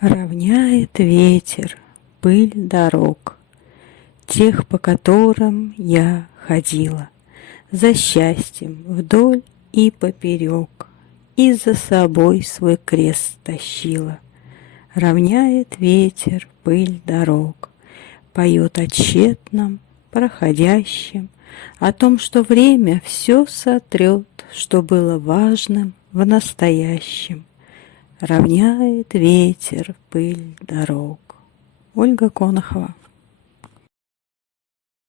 Равняет ветер пыль дорог, тех, по которым я ходила, за счастьем вдоль и поперек, и за собой свой крест тащила. Равняет ветер пыль дорог, поет о тщетном, проходящем, о том, что время все сотрет, что было важным в настоящем. Равняет ветер пыль дорог. Ольга Конохова.